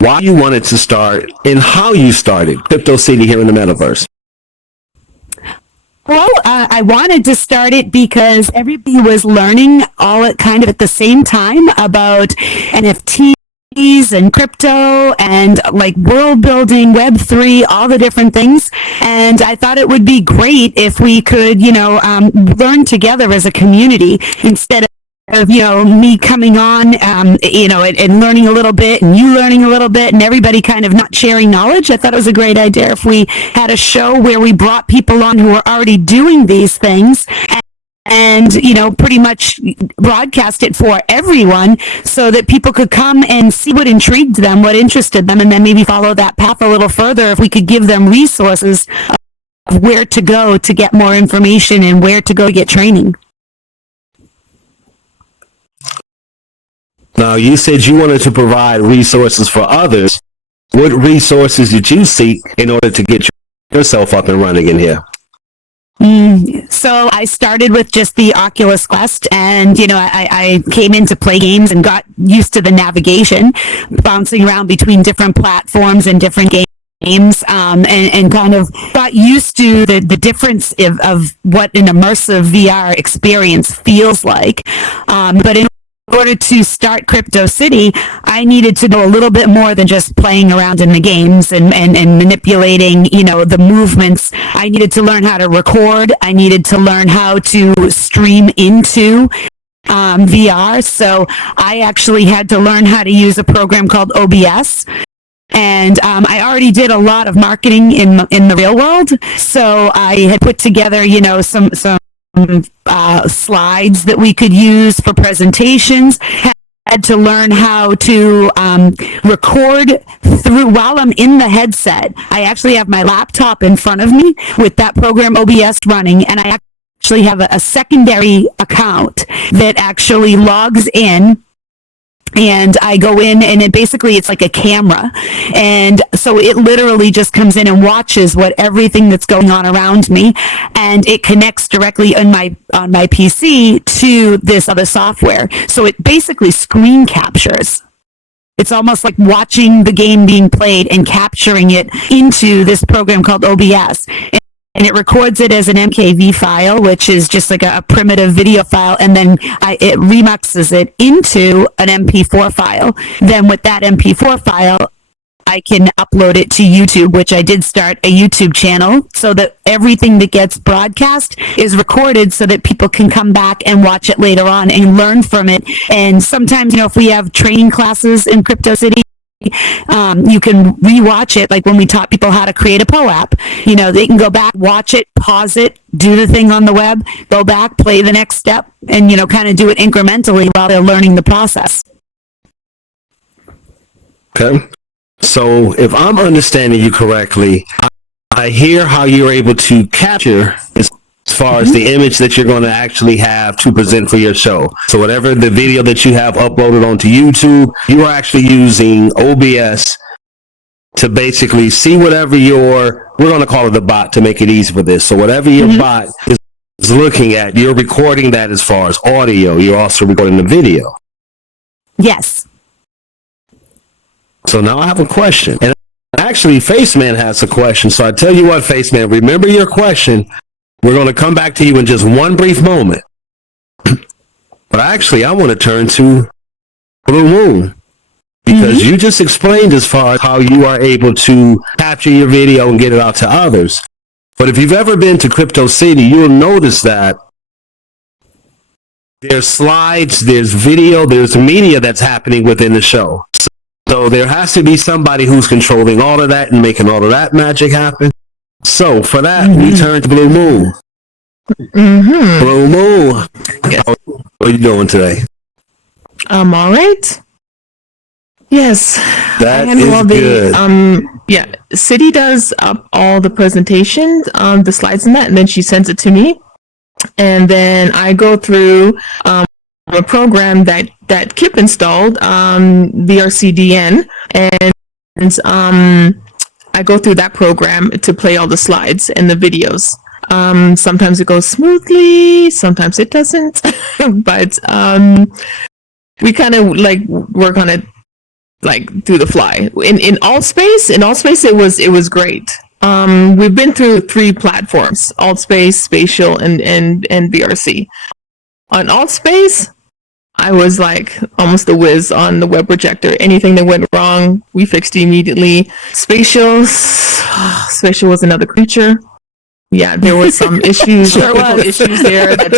why you wanted to start and how you started Crypto City here in the metaverse. Well, I wanted to start it because everybody was learning all at kind of at the same time about NFTs and crypto and like world building, Web3, all the different things. And I thought it would be great if we could, learn together as a community instead of me coming on, and learning a little bit and you learning a little bit and everybody kind of not sharing knowledge. I thought it was a great idea if we had a show where we brought people on who are already doing these things and pretty much broadcast it for everyone so that people could come and see what intrigued them, what interested them, and then maybe follow that path a little further if we could give them resources of where to go to get more information and where to go to get training. Now, you said you wanted to provide resources for others. What resources did you seek in order to get yourself up and running in here? So I started with just the Oculus Quest, and I came in to play games and got used to the navigation, bouncing around between different platforms and different games, and kind of got used to the difference of what an immersive VR experience feels like. But in order to start Crypto City, I needed to know a little bit more than just playing around in the games and manipulating, the movements. I needed to learn how to record. I needed to learn how to stream into VR. So I actually had to learn how to use a program called OBS. And I already did a lot of marketing in the real world. So I had put together, some slides that we could use for presentations. Had to learn how to record while I'm in the headset. I actually have my laptop in front of me with that program OBS running, and I actually have a secondary account that actually logs in. And I go in, and it's like a camera. And so it literally just comes in and watches everything that's going on around me. And it connects directly on my PC to this other software. So it basically screen captures. It's almost like watching the game being played and capturing it into this program called OBS. And it records it as an MKV file, which is just like a primitive video file, and then it remixes it into an MP4 file. Then with that MP4 file, I can upload it to YouTube, which I did start a YouTube channel, so that everything that gets broadcast is recorded so that people can come back and watch it later on and learn from it. And sometimes, if we have training classes in Crypto City, you can rewatch it, like when we taught people how to create a PO-app. They can go back, watch it, pause it, do the thing on the web, go back, play the next step, and, kind of do it incrementally while they're learning the process. Okay. So if I'm understanding you correctly, I hear how you're able to capture as far as the image that you're going to actually have to present for your show. So whatever the video that you have uploaded onto YouTube, you are actually using OBS to basically see whatever we're going to call it the bot to make it easy for this. So whatever your bot is looking at, you're recording that as far as audio. You're also recording the video. Yes. So now I have a question. And actually, Faceman has a question. So I tell you what, Faceman, remember your question. We're going to come back to you in just one brief moment. But actually, I want to turn to Blue Moon. Because you just explained as far as how you are able to capture your video and get it out to others. But if you've ever been to Crypto City, you'll notice that there's slides, there's video, there's media that's happening within the show. So there has to be somebody who's controlling all of that and making all of that magic happen. So for that, we turn to Blue Moon. Blue Moon, Yes. how are you doing today? I'm all right. Yes. That I handle is all good. City does up all the presentations, the slides and that, and then she sends it to me. And then I go through a program that Kip installed, VRCDN, and I go through that program to play all the slides and the videos. Sometimes it goes smoothly, sometimes it doesn't, but we kind of like work on it like through the fly. In Altspace, it was great. We've been through 3 platforms: Altspace, Spatial, and VRC. On Altspace, I was like almost a whiz on the web projector. Anything that went wrong, we fixed it immediately. Spatial was another creature. Yeah, there was some issues, technical issues there. That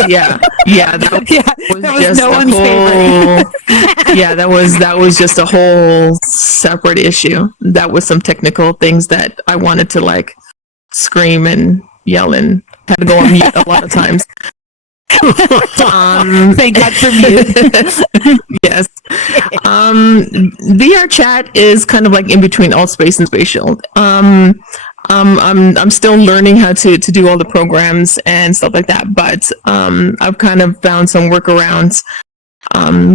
was no one's favorite. Yeah, that was just a whole separate issue. That was some technical things that I wanted to like scream and yell and had to go on mute a lot of times. Thank God for mute. Yes. VR chat is kind of like in between Altspace and Spatial. I'm still learning how to do all the programs and stuff like that, but I've kind of found some workarounds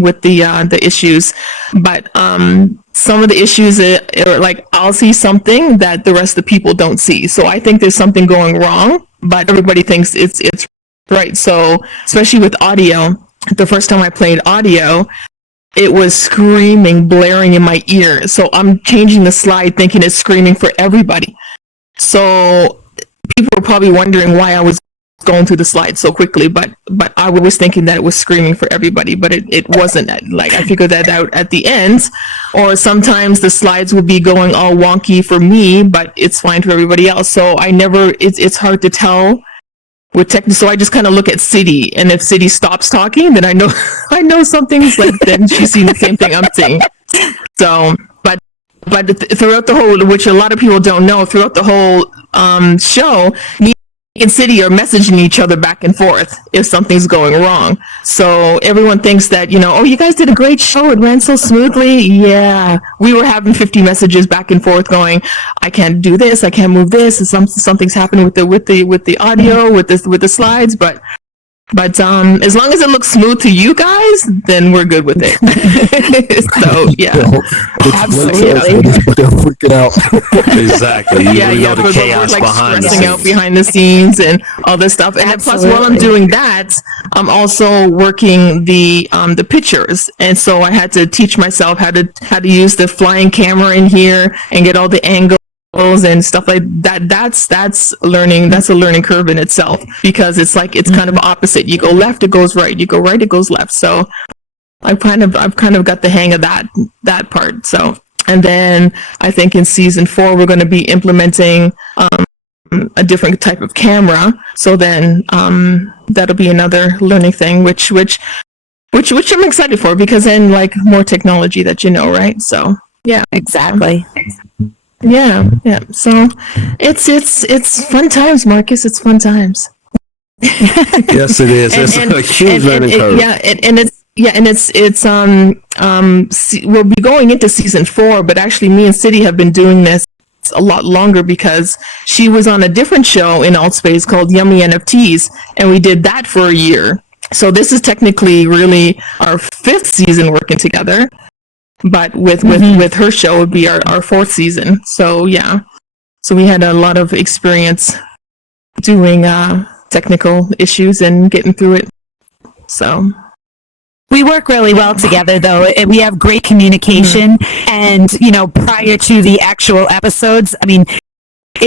with the issues. But some of the issues are like I'll see something that the rest of the people don't see, so I think there's something going wrong, but everybody thinks it's right. So especially with audio, the first time I played audio, it was screaming, blaring in my ear. So I'm changing the slide thinking it's screaming for everybody. So people were probably wondering why I was going through the slides so quickly, but I was thinking that it was screaming for everybody, but it wasn't. Like I figured that out at the end, or sometimes the slides would be going all wonky for me, but it's fine for everybody else. So it's hard to tell with tech. So I just kind of look at City, and if City stops talking, then I know something's like, then she's seeing the same thing I'm seeing. So, but throughout the whole, which a lot of people don't know, throughout the whole show, me and City are messaging each other back and forth if something's going wrong. So everyone thinks that, oh, you guys did a great show. It ran so smoothly. Yeah, we were having 50 messages back and forth going, I can't do this. I can't move this. Something's happening with the audio, with the slides, but as long as it looks smooth to you guys, then we're good with it. So yeah, absolutely. They're freaking out. Exactly. You really know the chaos like behind stressing out behind the scenes and all this stuff. And plus, while I'm doing that, I'm also working the pictures, and so I had to teach myself how to use the flying camera in here and get all the angles and stuff like that. That's learning. That's a learning curve in itself, because it's kind of opposite. You go left, it goes right. You go right, it goes left. So I've kind of got the hang of that part. So, and then I think in season 4 we're going to be implementing a different type of camera. So then that'll be another learning thing, which I'm excited for, because then like more technology that right. So yeah, Exactly. Yeah. So it's fun times, Marcus. It's fun times. Yes, it is. It's a huge learning curve. We'll be going into season 4, but actually me and City have been doing this a lot longer, because she was on a different show in Altspace called Yummy NFTs, and we did that for a year. So this is technically really our 5th season working together. But with her show, it would be our 4th season. So yeah, so we had a lot of experience doing technical issues and getting through it. So we work really well together, though. We have great communication, and prior to the actual episodes, I mean,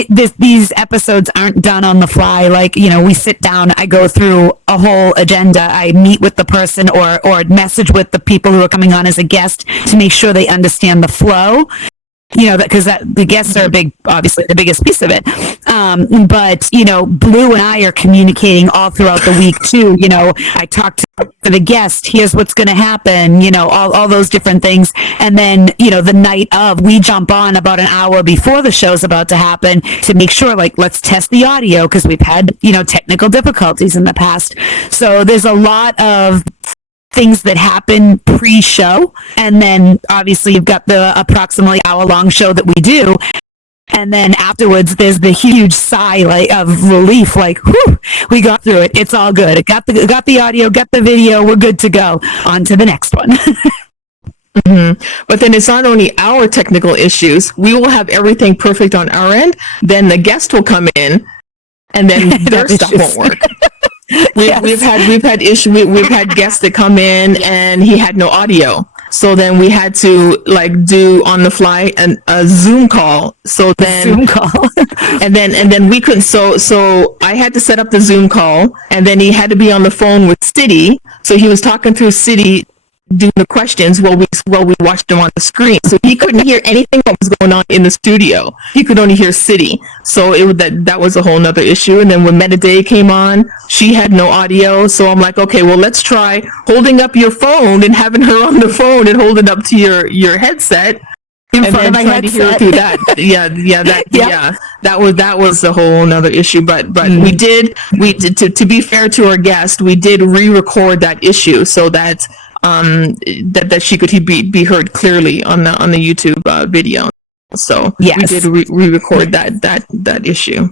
these episodes aren't done on the fly. Like, we sit down, I go through a whole agenda. I meet with the person or message with the people who are coming on as a guest to make sure they understand the flow. Because the guests are obviously the biggest piece of it. But Blue and I are communicating all throughout the week too. I talk to the guest. Here's what's going to happen. All those different things. And then the night of, we jump on about an hour before the show's about to happen to make sure, like, let's test the audio, because we've had technical difficulties in the past. So there's a lot of things that happen pre-show, and then obviously you've got the approximately hour-long show that we do, and then afterwards there's the huge sigh of relief, like, whew, we got through it, it's all good, got the audio, got the video, we're good to go, on to the next one. But then it's not only our technical issues. We will have everything perfect on our end, then the guest will come in, and then their stuff won't work. We've had guests that come in and he had no audio. So then we had to like do on the fly a Zoom call. So then Zoom call. and then we couldn't. So I had to set up the Zoom call, and then he had to be on the phone with City. So he was talking through City, doing the questions while we watched him on the screen. So he couldn't hear anything that was going on in the studio. He could only hear City. So that was a whole nother issue. And then when Metaday came on, she had no audio. So I'm like, okay, well, let's try holding up your phone and having her on the phone and holding up to your headset. In And front of then my trying to hear headset. through that. That was a whole nother issue. But we did to be fair to our guest, we did re-record that issue so that that she could be heard clearly on the YouTube video. So Yes. we did re-record that issue.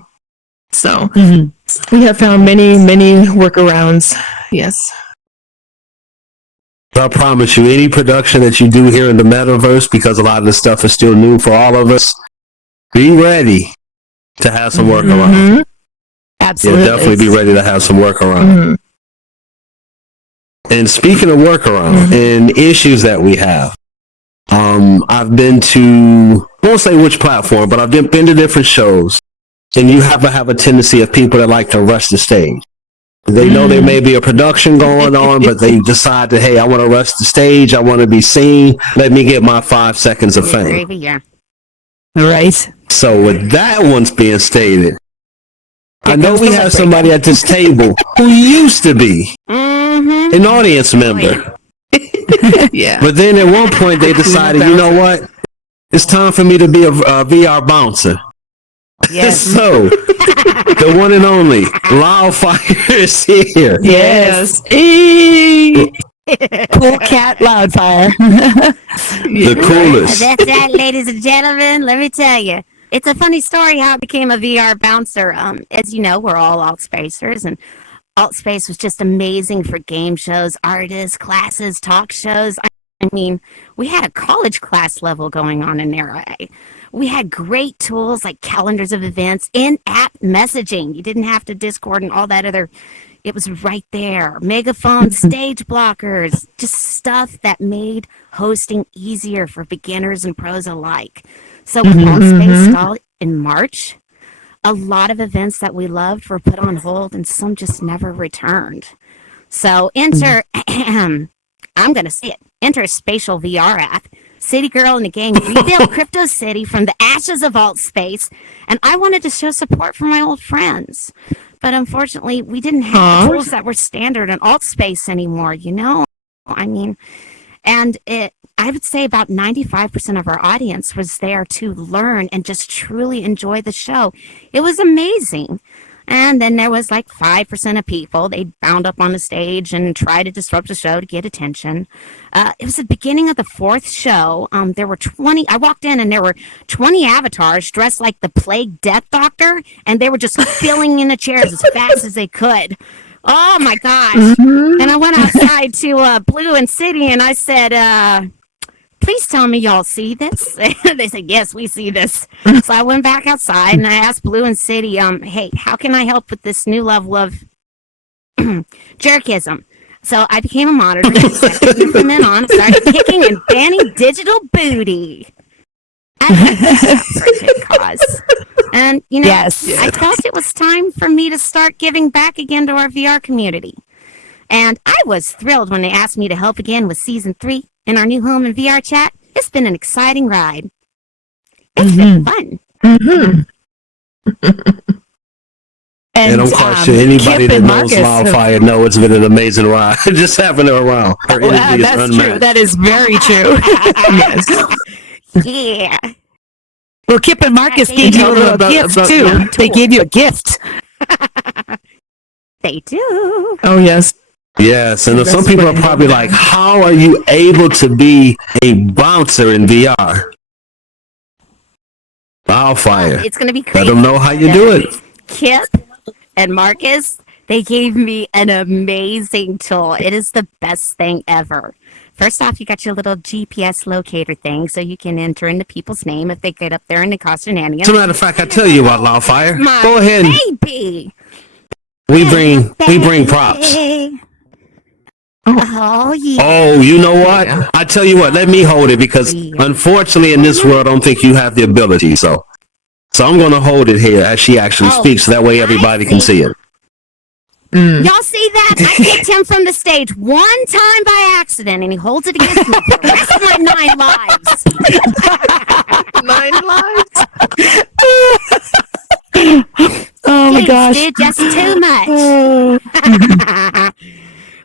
So Mhm. we have found many workarounds. Yes. I promise you, any production that you do here in the metaverse, because a lot of this stuff is still new for all of us, be ready to have some workaround. Mm-hmm. Absolutely. Yeah, definitely be ready to have some workaround. Mm-hmm. And speaking of workaround and issues that we have, I've been to, I won't say which platform, but I've been to different shows, and you have to have a tendency of people that like to rush the stage. They know there may be a production going on, but they decide that, hey, I want to rush the stage. I want to be seen. Let me get my 5 seconds of fame. Yeah. Right. So with that once being stated, I know we have somebody at this table who used to be an audience member. Yeah. But then at one point they decided, you know what? It's time for me to be a VR bouncer. Yes. So, the one and only Loudfire is here. Yes. Cool cat Loudfire. The coolest. That's right, ladies and gentlemen. Let me tell you. It's a funny story how I became a VR bouncer. As you know, we're all alt spacers, and alt space was just amazing for game shows, artists, classes, talk shows. I mean, we had a college class level going on in there. We had great tools like calendars of events, in-app messaging. You didn't have to Discord and all that other. It was right there. Megaphones, stage blockers, just stuff that made hosting easier for beginners and pros alike. So when alt space stalled in March, a lot of events that we loved were put on hold and some just never returned. So enter, I'm going to say it, enter Spatial VR app. City Girl and the gang rebuilt Crypto City from the ashes of alt space, and I wanted to show support for my old friends. But unfortunately, we didn't have the tools that were standard in alt space anymore, you know? I mean, and I would say about 95% of our audience was there to learn and just truly enjoy the show. It was amazing. And then there was like 5% of people, they bound up on the stage and tried to disrupt the show to get attention. It was the beginning of the fourth show. There were 20, I walked in and there were 20 avatars dressed like the Plague Death Doctor, and they were just filling in the chairs as fast as they could. Oh my gosh. And I went outside to Blue and City and I said, please tell me y'all see this. They said, yes, we see this. So I went back outside and I asked Blue and City, hey, how can I help with this new level of jerkism? So I became a monitor and from then on started kicking and banning digital booty. I think that's for a good cause. And, you know, Yes. I felt it was time for me to start giving back again to our VR community. And I was thrilled when they asked me to help again with Season 3 in our new home and VR chat. It's been an exciting ride. It's been fun. And I'm quite sure anybody Kip that and knows Marcus Loudfire know it's been an amazing ride. Just having her around. Her energy is that's unmatched. true. That is very true. Yes. Yeah. Well, Kip and Marcus They gave you a told little about- gift, about- too. yeah. They gave you a gift. They do. Oh yes. Yes, and That's some people are what- probably like, how are you able to be a bouncer in VR? Loudfire. It's going to be Let crazy. them know how you do it. Kip and Marcus, they gave me an amazing tool. It is the best thing ever. First off, you got your little GPS locator thing, so you can enter in the people's name if they get up there in the costume As a matter of fact, I tell you what, Loudfire. My Go ahead. And baby. we bring props. Baby. Oh, yeah. Oh, you know what? I tell you what, let me hold it because unfortunately in this world, I don't think you have the ability. So I'm going to hold it here as she actually speaks so that way everybody can see it. Y'all see that? I kicked him from the stage one time by accident, and he holds it against me for the rest of my 9 lives. 9 lives? Oh my Jeez, gosh. dude, just too much.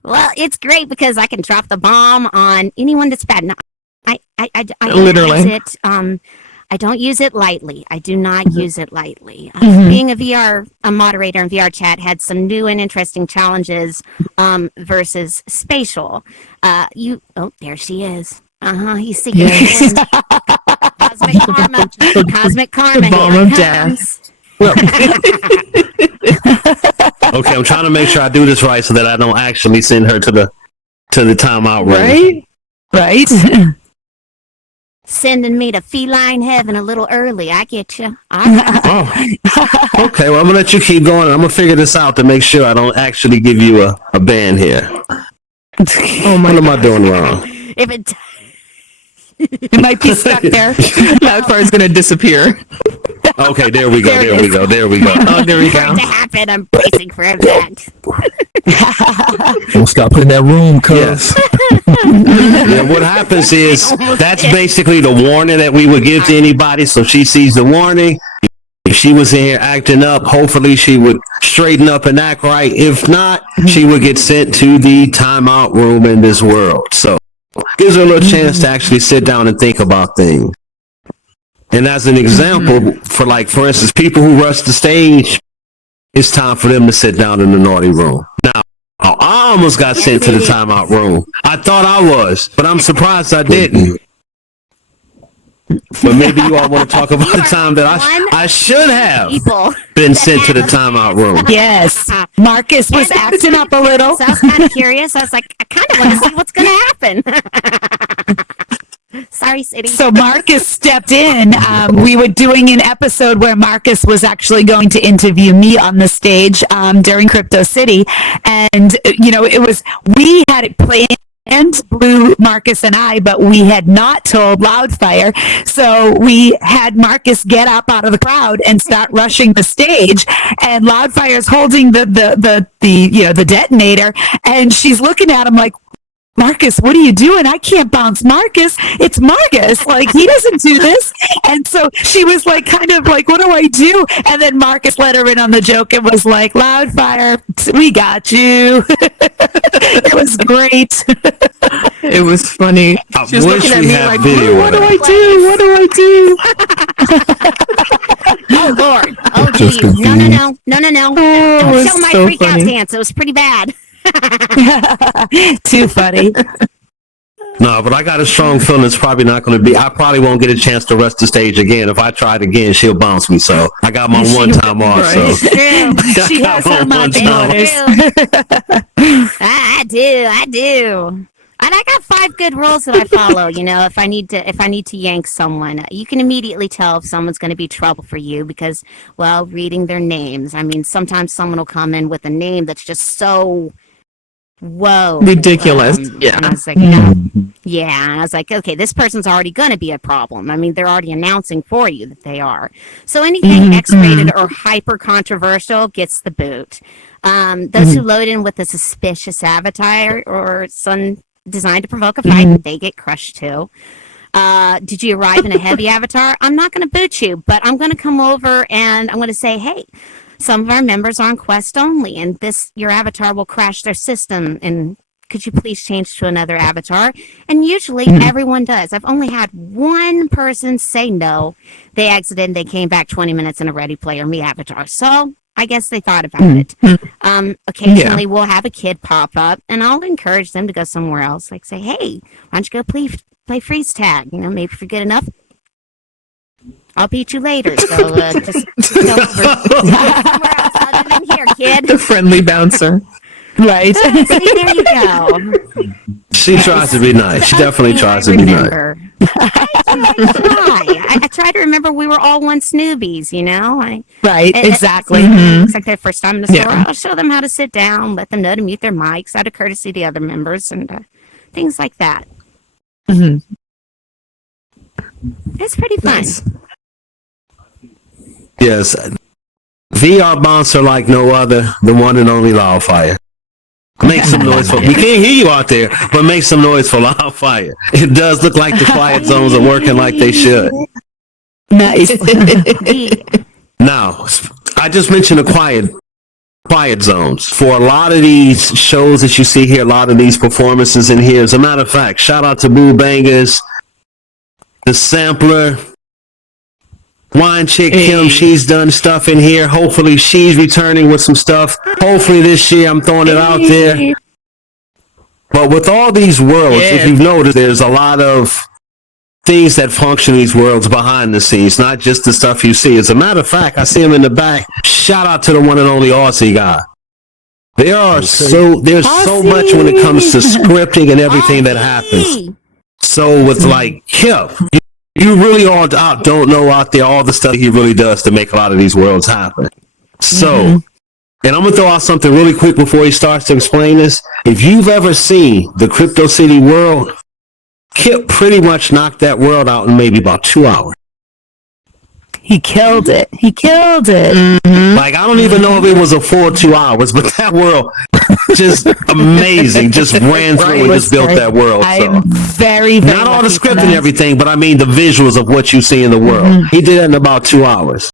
Well, it's great because I can drop the bomb on anyone that's bad. No, I Literally. use it. I don't use it lightly. I do not use it lightly. Being a moderator in VR chat had some new and interesting challenges versus spatial. There she is. You see, Yes. cosmic karma. Cosmic karma. The bomb Here of it death. comes. Okay, I'm trying to make sure I do this right so that I don't actually send her to the timeout room. Right? Sending me to feline heaven a little early. I get you. All right. Oh. Okay, well, I'm going to let you keep going. I'm going to figure this out to make sure I don't actually give you a ban here. Oh my What am I doing wrong? If it It might be stuck there. That part's gonna disappear. Okay, there we go. There it There we is. go. There we go. Oh, there we go. to happen, I'm bracing for impact. Don't stop in that room, cuz. Yeah, what happens is that's basically the warning that we would give to anybody. So she sees the warning. If she was in here acting up, hopefully she would straighten up and act right. If not, she would get sent to the timeout room in this world. So gives her a little chance to actually sit down and think about things. And as an example, for instance, people who rush the stage, it's time for them to sit down in the naughty room. Now, I almost got sent to the timeout room. I thought I was, but I'm surprised I didn't. But maybe you all want to talk about the time that I should have been sent to the timeout room. Yes. Marcus was acting up a little. So I was kind of curious. I was like, I kind of want to see what's going to happen. Sorry, City. So Marcus stepped in. We were doing an episode where Marcus was actually going to interview me on the stage during Crypto City. And, we had it planned. And Blue, Marcus, and I, but we had not told Loudfire. So we had Marcus get up out of the crowd and start rushing the stage. And Loudfire's holding the detonator, and she's looking at him like, Marcus, what are you doing? I can't bounce Marcus. It's Marcus. Like, he doesn't do this. And so she was like, kind of like, what do I do? And then Marcus let her in on the joke and was like, Loudfire, we got you. It was great. It was funny. She was looking at me like, what do I do? What do I do? Oh, Lord. Oh, geez. No. Don't show my so freak out funny. dance. It was pretty bad. Too funny. No, but I got a strong feeling it's probably not going to be. I probably won't get a chance to rush the stage again. If I try it again, she'll bounce me. So I got my one time off. Right. So True. She has her marching time. orders. I do. And I got 5 good rules that I follow. If I need to yank someone, you can immediately tell if someone's going to be trouble for you because, well, reading their names. I mean, sometimes someone will come in with a name that's just so, whoa, Ridiculous. Yeah. And I was like, no. Yeah, and I was like, okay, this person's already going to be a problem. I mean, they're already announcing for you that they are. So anything X-rated or hyper controversial gets the boot. Those who load in with a suspicious avatar or some designed to provoke a fight, they get crushed too. Did you arrive in a heavy avatar? I'm not going to boot you, but I'm going to come over and I'm going to say, hey, some of our members are on Quest only, and your avatar will crash their system, and could you please change to another avatar? And usually everyone does. I've only had one person say no. They exited and they came back 20 minutes in a Ready Player Me avatar. So I guess they thought about it. Occasionally we'll have a kid pop up, and I'll encourage them to go somewhere else. Like say, hey, why don't you go play freeze tag? Maybe if you're good enough, I'll beat you later. So just go over somewhere else other than here, kid. The friendly bouncer. Right. See, there you go. she tries to be nice. She definitely tries to be nice. I try to remember we were all once newbies, you know? Right, exactly. It's like their first time in the store. Yeah. I'll show them how to sit down, let them know to mute their mics out of courtesy to the other members, and things like that. Mm-hmm. It's pretty fun. Nice. Yes. VR bouncer like no other, the one and only Loudfire. Make some noise for, we can't hear you out there, but make some noise for Loudfire. It does look like the quiet zones are working like they should. Nice. Now, I just mentioned the quiet zones. For a lot of these shows that you see here, a lot of these performances in here, as a matter of fact, shout out to Boo Bangers, the Sampler, Wine Chick Kim, she's done stuff in here. Hopefully she's returning with some stuff. Hopefully this year, I'm throwing it out there. But with all these worlds, if you've noticed, there's a lot of things that function in these worlds behind the scenes, not just the stuff you see. As a matter of fact, I see him in the back. Shout out to the one and only Aussie guy. There's so much when it comes to scripting and everything that happens. So with like Kip, you really all don't know out there all the stuff he really does to make a lot of these worlds happen. So, and I'm going to throw out something really quick before he starts to explain this. If you've ever seen the Crypto City world, Kip pretty much knocked that world out in maybe about 2 hours. He killed it. Like, I don't even know if it was a full 2 hours, but that world, just amazing. Just ran through and just built that world. I'm very, very not all the lucky for script and that. everything, but I mean the visuals of what you see in the world. He did that in about 2 hours.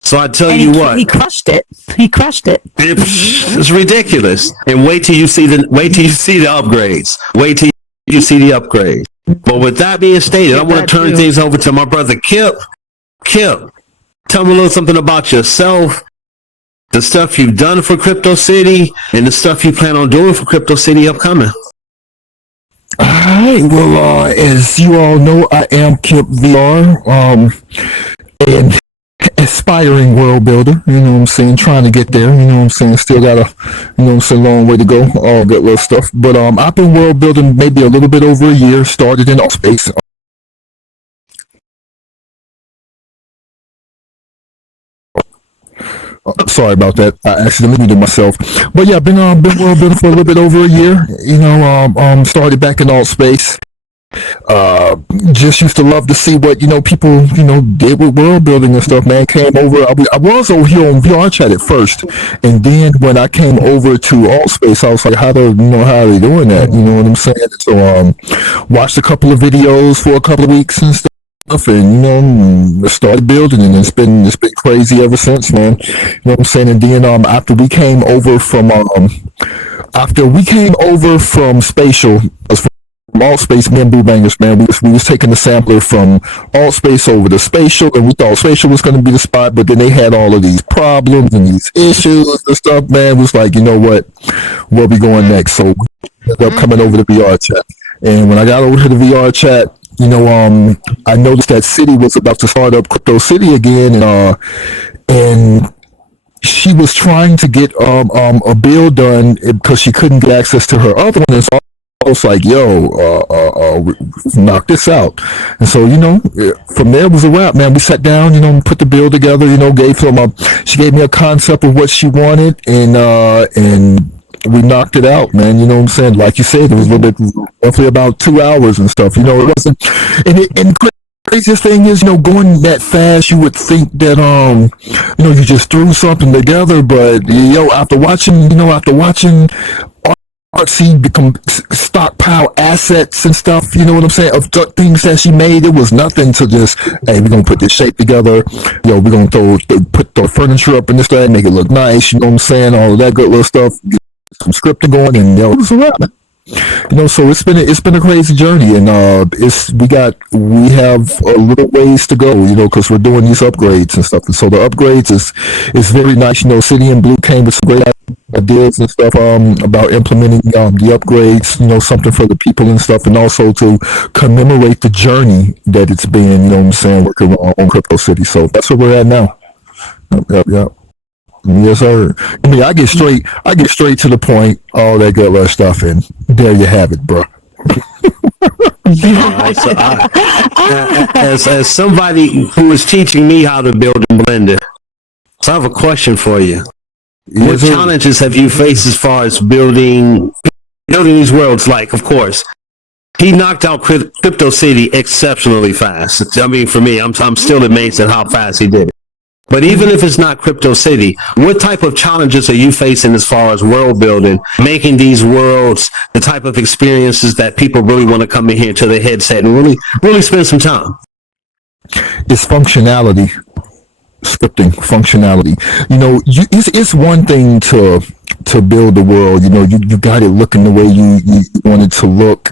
So I tell And you he, what, he crushed it. it's ridiculous. And wait till you see the upgrades. Wait till you see the upgrades. But with that being stated, I want to turn things over to my brother Kip. Kip, tell me a little something about yourself, the stuff you've done for Crypto City, and the stuff you plan on doing for Crypto City upcoming. All right. Well, as you all know, I am Kip VR, an aspiring world builder. You know what I'm saying? Trying to get there. You know what I'm saying? Still got a long way to go. All that little stuff. But I've been world building maybe a little bit over a year. Started in space. Sorry about that. I accidentally muted myself. But yeah, I've been world building for a little bit over a year. You know, started back in alt space. Just used to love to see what people did with world building and stuff. Man, came over. I was over here on VR chat at first, and then when I came over to alt space, I was like, how are they doing that? You know what I'm saying? So watched a couple of videos for a couple of weeks and stuff. And started building, and it's been crazy ever since, man. You know what I'm saying? And then after we came over from spatial, from alt space, me and Boo Bangers, man, we was taking the sampler from alt space over to spatial, and we thought spatial was going to be the spot, but then they had all of these problems and these issues and stuff, man. It was like, you know what, where we going next? So we ended up coming over to VR chat, and when I got over to the VR chat, I noticed that City was about to start up Crypto City again, and she was trying to get a build done because she couldn't get access to her other one. And so I was like, knock this out. And so, from there it was a wrap, man. We sat down, put the build together, she gave me a concept of what she wanted, and we knocked it out, man. You know what I'm saying? Like you said, it was roughly about 2 hours and stuff. It wasn't, and the craziest thing is, going that fast, you would think that, you just threw something together, but, after watching Artsy become stockpile assets and stuff, you know what I'm saying, of things that she made, it was nothing to just, hey, we're gonna put this shape together, we're gonna put the furniture up and this, that, make it look nice, you know what I'm saying, all of that good little stuff, get some scripting going, and it was a wrap, man. So it's been a crazy journey, and we have a little ways to go, because we're doing these upgrades and stuff. And so the upgrades is very nice. City and Blue came with some great ideas and stuff about implementing the upgrades, something for the people and stuff, and also to commemorate the journey that it's been, you know what I'm saying, working on Crypto City. So that's where we're at now. Yep. Yes, sir. I mean, I get straight to the point, all that good little stuff, and there you have it, bro. As somebody who is teaching me how to build in Blender, so I have a question for you. What challenges have you faced as far as building these worlds? Like, of course, he knocked out Crypto City exceptionally fast. I mean, for me, I'm still amazed at how fast he did it. But even if it's not Crypto City, what type of challenges are you facing as far as world building, making these worlds the type of experiences that people really want to come in here to their headset and really spend some time? It's functionality, scripting, functionality. It's one thing to build the world. You got it looking the way you want it to look,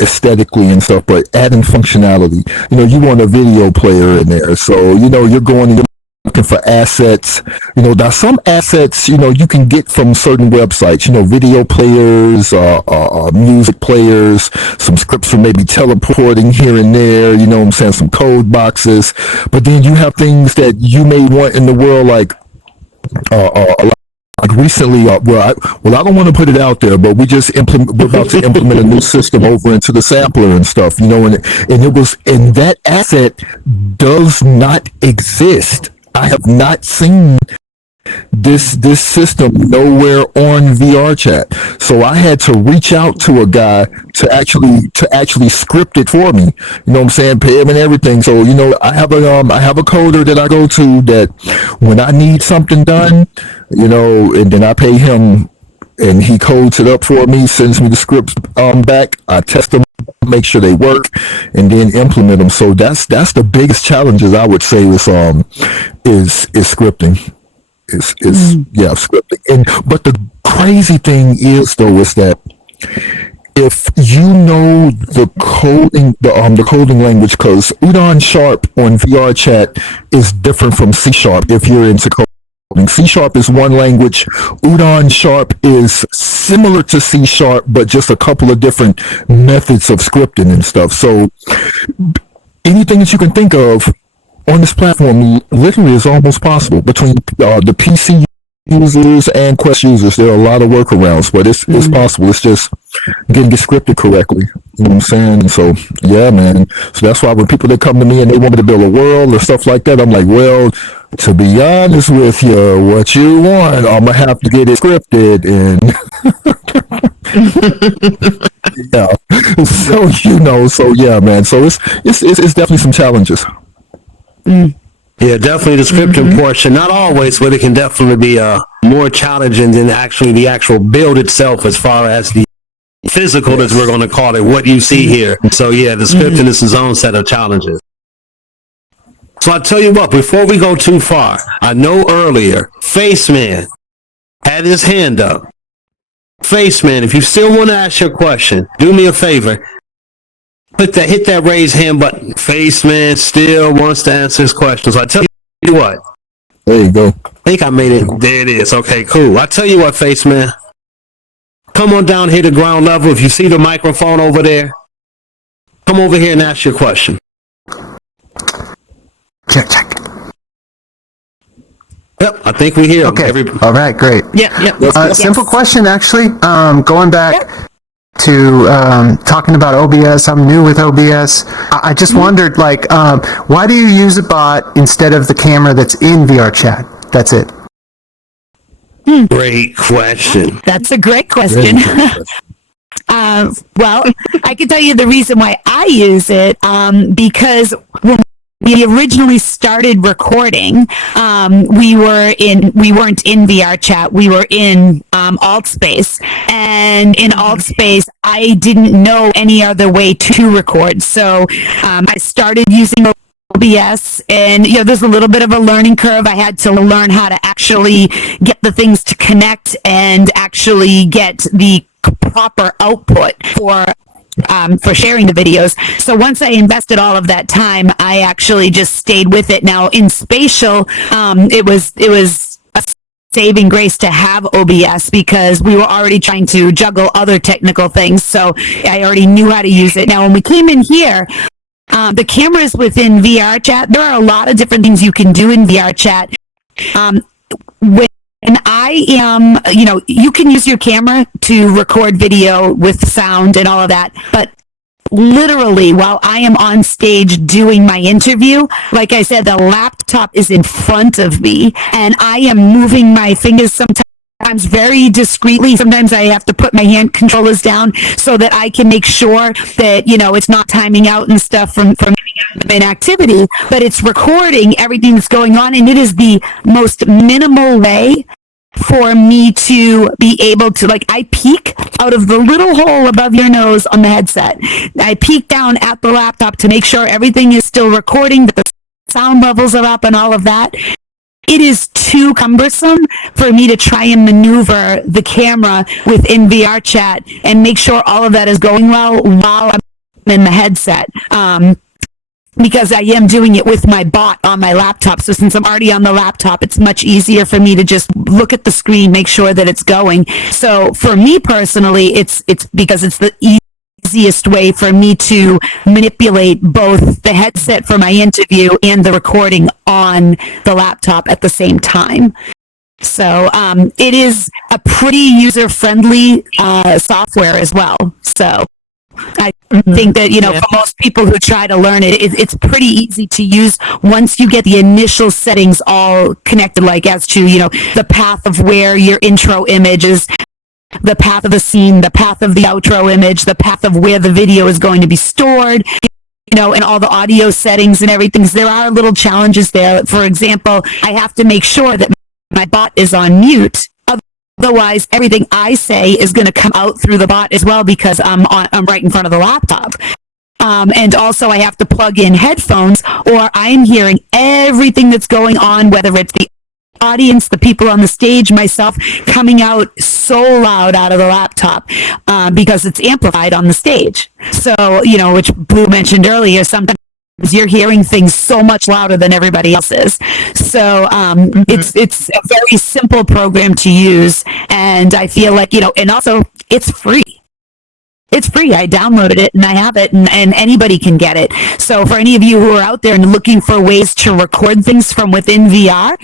aesthetically and stuff. But adding functionality, you want a video player in there, so you're going and you're looking for assets. Now some assets, you can get from certain websites, video players, music players, some scripts for maybe teleporting here and there, some code boxes. But then you have things that you may want in the world, like recently, I don't want to put it out there, but we're about to implement a new system over into the sampler and stuff, and that asset does not exist. I have not seen this system nowhere on VR chat, so I had to reach out to a guy to actually script it for me. Pay him and everything. So I have a coder that I go to that when I need something done, and then I pay him and he codes it up for me, sends me the scripts back. I test them, make sure they work, and then implement them. So that's the biggest challenges I would say is scripting. Scripting. But the crazy thing is that if you know the coding language, because Udon Sharp on VR chat is different from C Sharp if you're into coding. C Sharp is one language. Udon Sharp is similar to C Sharp, but just a couple of different methods of scripting and stuff. So anything that you can think of on this platform literally is almost possible between the PC users and Quest users. There are a lot of workarounds, but it's possible. It's just getting it scripted correctly. You know what I'm saying? And so, yeah, man. So that's why when people that come to me and they want me to build a world or stuff like that, I'm like, well, to be honest with you, what you want, I'm gonna have to get it scripted, and yeah. So yeah, man. So it's definitely some challenges. Yeah, definitely the scripting portion. Not always, but it can definitely be more challenging than actually the actual build itself, as far as the physical, as we're going to call it, what you see here. So yeah, the scripting is its own set of challenges. So I tell you what, before we go too far, I know earlier, Faceman had his hand up. Faceman, if you still want to ask your question, do me a favor. Hit that raise hand button. Faceman still wants to answer his questions. So I tell you what. There you go. I think I made it. There it is. Okay, cool. I tell you what, Faceman. Come on down here to ground level. If you see the microphone over there, come over here and ask your question. Check. Yep, I think we hear him. Okay. All right, great. Yep. Simple question, actually. Going back to talking about OBS. I'm new with OBS. I just wondered, why do you use a bot instead of the camera that's in VR chat? That's it. Great question. That's a great question. Well, I can tell you the reason why I use it, because when we originally started recording, we weren't in VR chat. We were in AltSpace, and in AltSpace, I didn't know any other way to record. So I started using OBS, and there's a little bit of a learning curve. I had to learn how to actually get the things to connect and actually get the proper output for sharing the videos. So once I invested all of that time, I actually just stayed with it. Now in Spatial, it was a saving grace to have OBS because we were already trying to juggle other technical things. So I already knew how to use it. Now when we came in here, the cameras within VR chat, there are a lot of different things you can do in VR chat. And I am, you can use your camera to record video with sound and all of that. But literally while I am on stage doing my interview. Like I said, the laptop is in front of me and I am moving my fingers sometimes very discreetly. Sometimes I have to put my hand controllers down so that I can make sure that, it's not timing out and stuff from an activity, but it's recording everything that's going on. And it is the most minimal way for me to be able to, I peek out of the little hole above your nose on the headset. I peek down at the laptop to make sure everything is still recording, that the sound levels are up and all of that. It is too cumbersome for me to try and maneuver the camera within VR chat and make sure all of that is going well while I'm in the headset. Because I am doing it with my bot on my laptop. So since I'm already on the laptop, it's much easier for me to just look at the screen, make sure that it's going. So for me personally, it's because it's the easiest way for me to manipulate both the headset for my interview and the recording on the laptop at the same time. So it is a pretty user-friendly software as well. So I think that, for most people who try to learn it, it's pretty easy to use once you get the initial settings all connected, like as to, the path of where your intro image is, the path of the scene, the path of the outro image, the path of where the video is going to be stored, and all the audio settings and everything. There are little challenges there. For example, I have to make sure that my bot is on mute. Otherwise, everything I say is going to come out through the bot as well because I'm right in front of the laptop. And also, I have to plug in headphones, or I'm hearing everything that's going on, whether it's the audience, the people on the stage, myself, coming out so loud out of the laptop because it's amplified on the stage. So, which Blue mentioned earlier, sometimes you're hearing things so much louder than everybody else is. So it's a very simple program to use, and I feel like, and also it's free. It's free. I downloaded it and I have it, and anybody can get it. So for any of you who are out there and looking for ways to record things from within VR,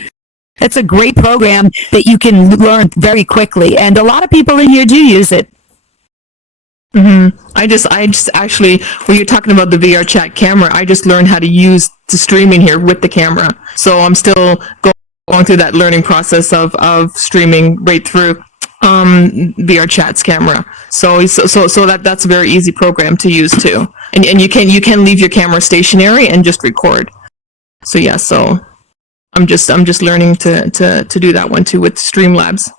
it's a great program that you can learn very quickly, and a lot of people in here do use it. I just actually, when you're talking about the VR chat camera, I just learned how to use the streaming here with the camera. So I'm still going through that learning process of streaming right through VR chat's camera. So that's a very easy program to use too. And you can leave your camera stationary and just record. So yeah, so I'm just learning to do that one too with Streamlabs.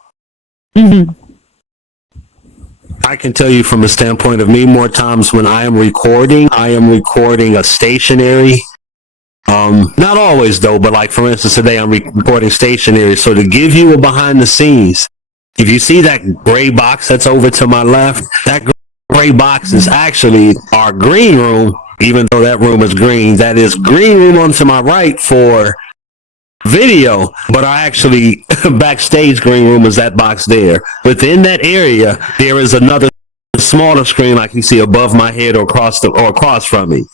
I can tell you from a standpoint of me, more times when I am recording a stationary. Not always though, but like for instance, today I'm recording stationary. So to give you a behind the scenes, if you see that gray box that's over to my left, that gray box is actually our green room, even though that room is green. That is green room on to my right for video, but I actually backstage green room is that box there. Within that area, there is another smaller screen like you see above my head or across from me.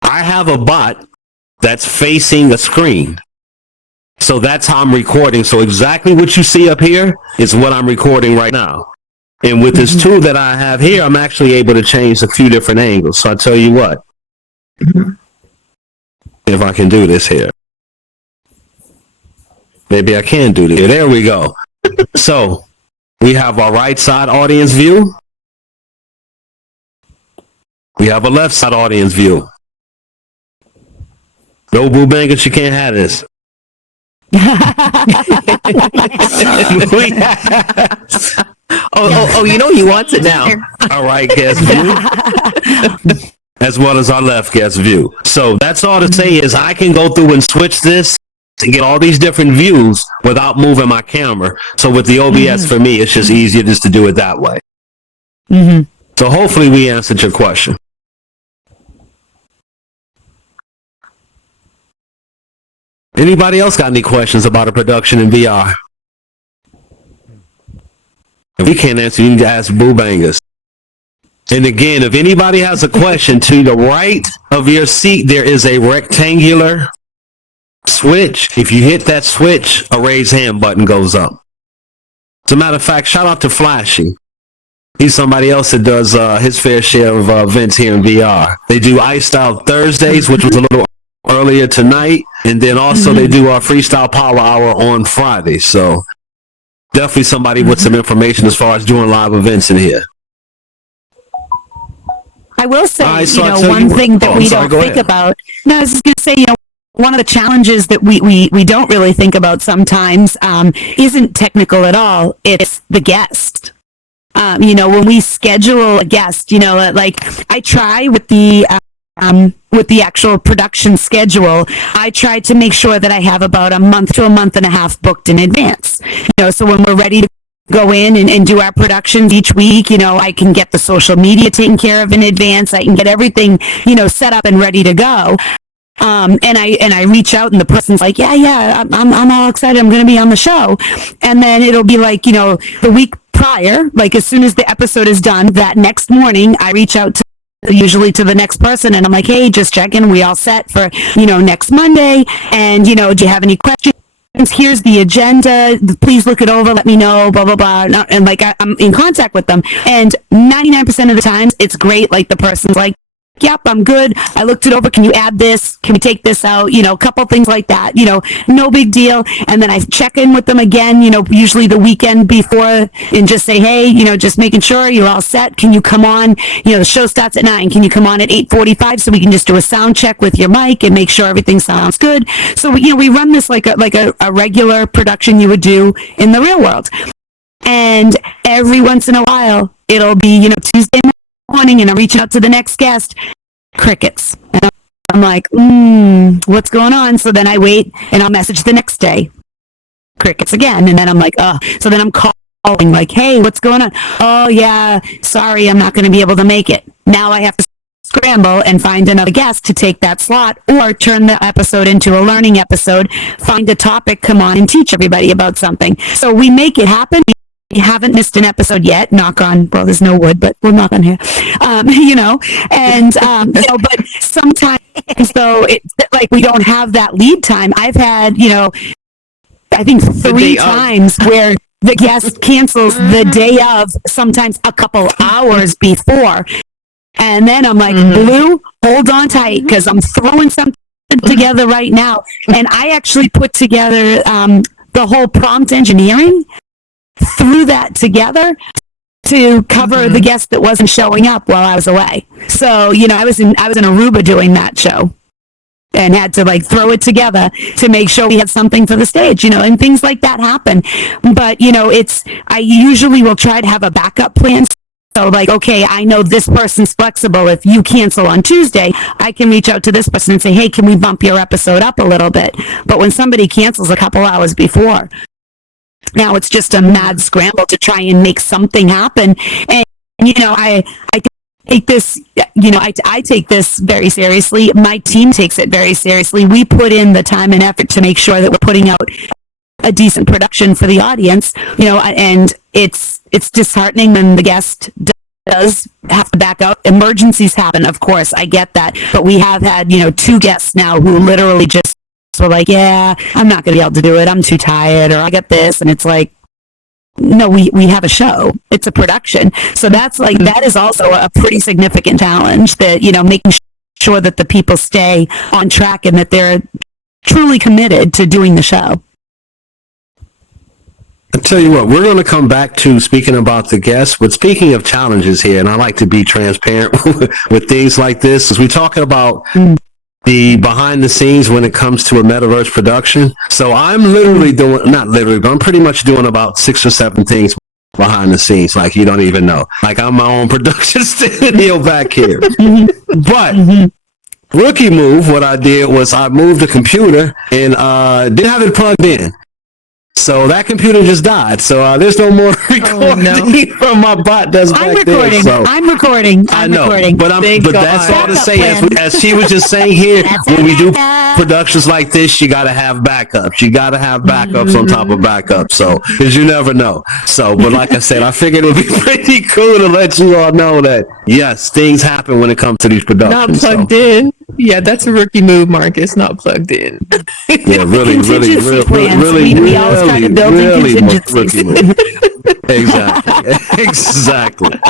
I have a bot that's facing a screen. So that's how I'm recording. So exactly what you see up here is what I'm recording right now. And with this tool that I have here, I'm actually able to change a few different angles. So I tell you what, if I can do this here. Maybe I can do this. There we go. So we have our right side audience view. We have a left side audience view. No boo bangers, you can't have this. Oh, he wants it now. All right, guest view. As well as our left guest view. So that's all to say is I can go through and switch this to get all these different views without moving my camera. So with the OBS, for me, it's just easier just to do it that way. So hopefully we answered your question. Anybody else got any questions about a production in VR? If we can't answer, you need to ask Boo Bangers. And again, if anybody has a question, to the right of your seat, there is a rectangular switch. If you hit that switch, a raise hand button goes up. As a matter of fact, shout out to Flashy. He's somebody else that does his fair share of events here in VR. They do Iced Out Thursdays, which was a little earlier tonight, and then also they do our Freestyle Power Hour on Friday. So definitely somebody with some information as far as doing live events in here. I will say, All right, so I'll you tell know, one you- thing that oh, I'm we sorry, don't go think ahead. about. No, I was just going to say, you know, one of the challenges that we don't really think about sometimes isn't technical at all. It's the guest. You know, when we schedule a guest, you know, like I try with the actual production schedule, I try to make sure that I have about a month to a month and a half booked in advance. You know, so when we're ready to go in and do our productions each week, you know, I can get the social media taken care of in advance. I can get everything, you know, set up and ready to go. And I reach out and the person's like, yeah, I'm all excited. I'm going to be on the show. And then it'll be like, you know, the week prior, like as soon as the episode is done, that next morning, I reach out to usually to the next person and I'm like, hey, just checking. We all set for, you know, next Monday. And, you know, do you have any questions? Here's the agenda. Please look it over. Let me know, blah, blah, blah. And like, I'm in contact with them. And 99% of the times it's great. Like the person's like, yep, I'm good. I looked it over. Can you add this? Can we take this out? You know, a couple things like that, you know, no big deal. And then I check in with them again, you know, usually the weekend before and just say, hey, you know, just making sure you're all set. Can you come on? You know, the show starts at 9. Can you come on at 8:45 so we can just do a sound check with your mic and make sure everything sounds good? So, you know, we run this like a regular production you would do in the real world. And every once in a while, it'll be, you know, Tuesday morning and I'm reaching out to the next guest, crickets. And I'm like, what's going on? So then I wait and I'll message the next day, crickets again. And then I'm like, so then I'm calling like, hey, what's going on? Oh yeah, sorry, I'm not going to be able to make it. Now I have to scramble and find another guest to take that slot or turn the episode into a learning episode, find a topic, come on and teach everybody about something. So we make it happen. We haven't missed an episode yet, knock on, well, there's no wood, but we'll knock on here, you know, and, you know, but sometimes though, it's like we don't have that lead time. I've had, you know, I think 3 times where the guest cancels the day of, sometimes a couple hours before. And then I'm like, Blue, hold on tight because I'm throwing something together right now. And I actually put together the whole prompt engineering, threw that together to cover the guest that wasn't showing up while I was away. So, you know, I was in Aruba doing that show and had to like throw it together to make sure we had something for the stage, you know, and things like that happen. But, you know, I usually will try to have a backup plan. So like, okay, I know this person's flexible. If you cancel on Tuesday, I can reach out to this person and say, hey, can we bump your episode up a little bit? But when somebody cancels a couple hours before, now it's just a mad scramble to try and make something happen. And, you know, I take this, you know, I take this very seriously. My team takes it very seriously. We put in the time and effort to make sure that we're putting out a decent production for the audience, you know, and it's disheartening when the guest does have to back out. Emergencies happen, of course, I get that. But we have had, you know, 2 guests now who literally just were like, yeah, I'm not going to be able to do it. I'm too tired, or I got this. And it's like, no, we have a show. It's a production. So that's like, that is also a pretty significant challenge that, you know, making sure that the people stay on track and that they're truly committed to doing the show. I'll tell you what, we're going to come back to speaking about the guests, but speaking of challenges here, and I like to be transparent with things like this, as we're talking about the behind the scenes when it comes to a metaverse production. So I'm literally doing, not literally, but I'm pretty much doing about 6 or 7 things behind the scenes, like you don't even know. Like I'm my own production studio back here. But rookie move, what I did was I moved the computer and didn't have it plugged in. So that computer just died. So there's no more recording from my bot that's back there. So I'm recording. I know, recording. but that's all to say. As she was just saying here, when we do productions like this, you got to have backups. You got to have backups on top of backups. So because you never know. So, but like I said, I figured it would be pretty cool to let you all know that yes, things happen when it comes to these productions. Not plugged in. Yeah, that's a rookie move, Marcus. Not plugged in. Yeah, really, We always try to build in contingencies. rookie move. Exactly. Exactly.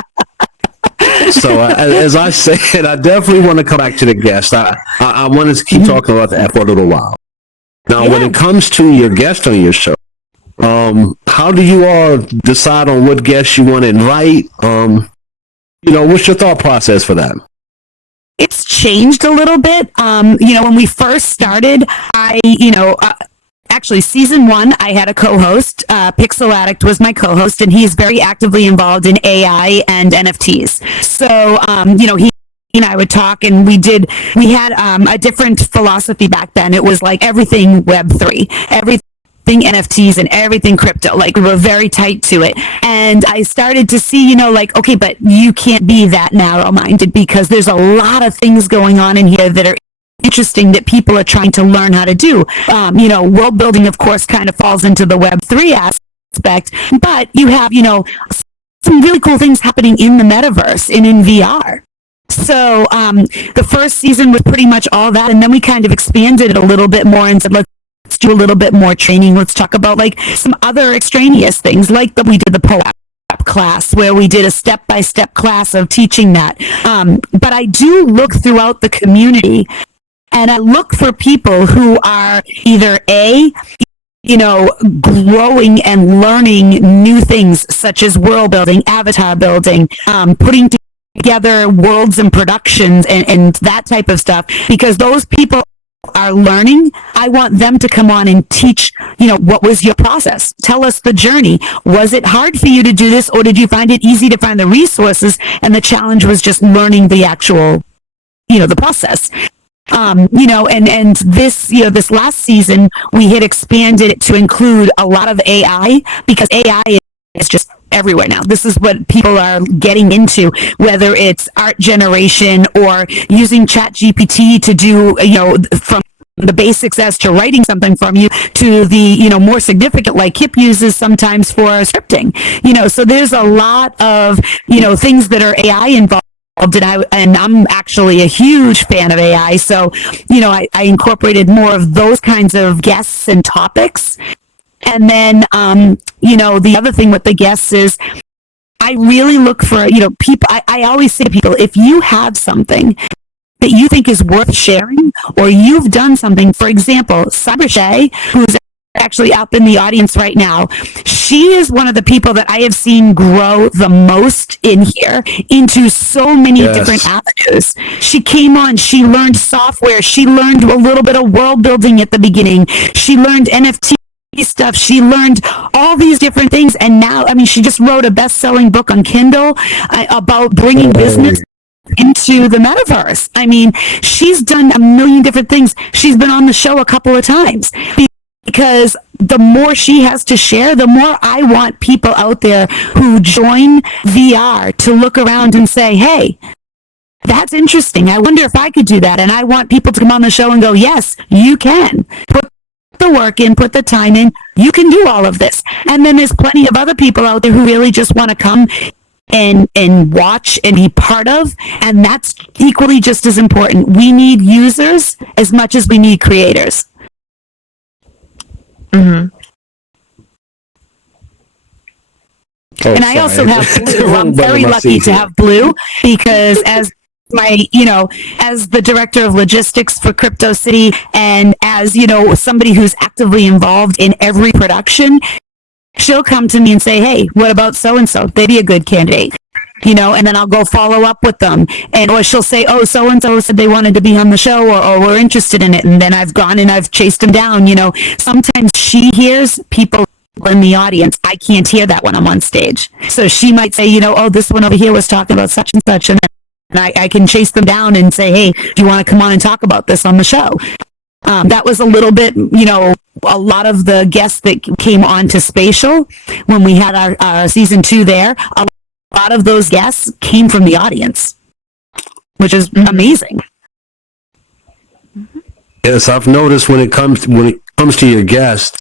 So as I said, I definitely want to come back to the guest. I want to keep talking about that for a little while. Now, when it comes to your guest on your show, how do you all decide on what guests you want to invite? What's your thought process for that? It's changed a little bit. When we first started, actually season 1, I had a co-host. Pixel Addict was my co-host, and he's very actively involved in AI and NFTs. So, he and I would talk, and we had a different philosophy back then. It was like everything Web3, everything NFTs and everything crypto. Like, we were very tight to it. And I started to see, okay, but you can't be that narrow-minded, because there's a lot of things going on in here that are interesting that people are trying to learn how to do. World building, of course, kind of falls into the Web3 aspect, but you have, some really cool things happening in the metaverse and in VR. So the first season was pretty much all that, and then we kind of expanded it a little bit more and said, let's do a little bit more training. Let's talk about like some other extraneous things, like we did the POAP class, where we did a step-by-step class of teaching that. But I do look throughout the community, and I look for people who are either growing and learning new things, such as world building, avatar building, putting together worlds and productions and that type of stuff, because those people are learning. I want them to come on and teach, what was your process? Tell us the journey. Was it hard for you to do this, or did you find it easy to find the resources, and the challenge was just learning the actual, the process? And this last season, we had expanded it to include a lot of AI, because AI is just everywhere now. This is what people are getting into, whether it's art generation or using ChatGPT to do, from the basics as to writing something from you to the, more significant, like Kip uses sometimes for scripting. So there's a lot of, things that are AI involved. And I'm actually a huge fan of AI. So, I incorporated more of those kinds of guests and topics. And then, the other thing with the guests is I really look for, people. I always say to people, if you have something that you think is worth sharing, or you've done something, for example, Cyber Shay, who's actually up in the audience right now, she is one of the people that I have seen grow the most in here into so many different avenues. She came on, she learned software, she learned a little bit of world building at the beginning, she learned NFT stuff, she learned all these different things, and now, she just wrote a best-selling book on Kindle about bringing business into the metaverse. She's done a million different things. She's been on the show a couple of times, because the more she has to share, the more I want people out there who join VR to look around and say, hey, that's interesting. I wonder if I could do that. And I want people to come on the show and go, yes, you can. Put the work in, put the time in. You can do all of this. And then there's plenty of other people out there who really just want to come and watch and be part of. And that's equally just as important. We need users as much as we need creators. Mm-hmm. And I also have Blue. I'm very lucky to have Blue, because as the director of logistics for Crypto City, and as, somebody who's actively involved in every production, she'll come to me and say, hey, what about so-and-so? They'd be a good candidate. And then I'll go follow up with them. Or she'll say, oh, so-and-so said they wanted to be on the show, or we're interested in it. And then I've gone and I've chased them down. Sometimes she hears people in the audience. I can't hear that when I'm on stage. So she might say, oh, this one over here was talking about such and such. And I can chase them down and say, hey, do you want to come on and talk about this on the show? That was a little bit, a lot of the guests that came on to Spatial when we had our season 2 there. A lot of those guests came from the audience, which is amazing. Yes, I've noticed when it comes to your guests,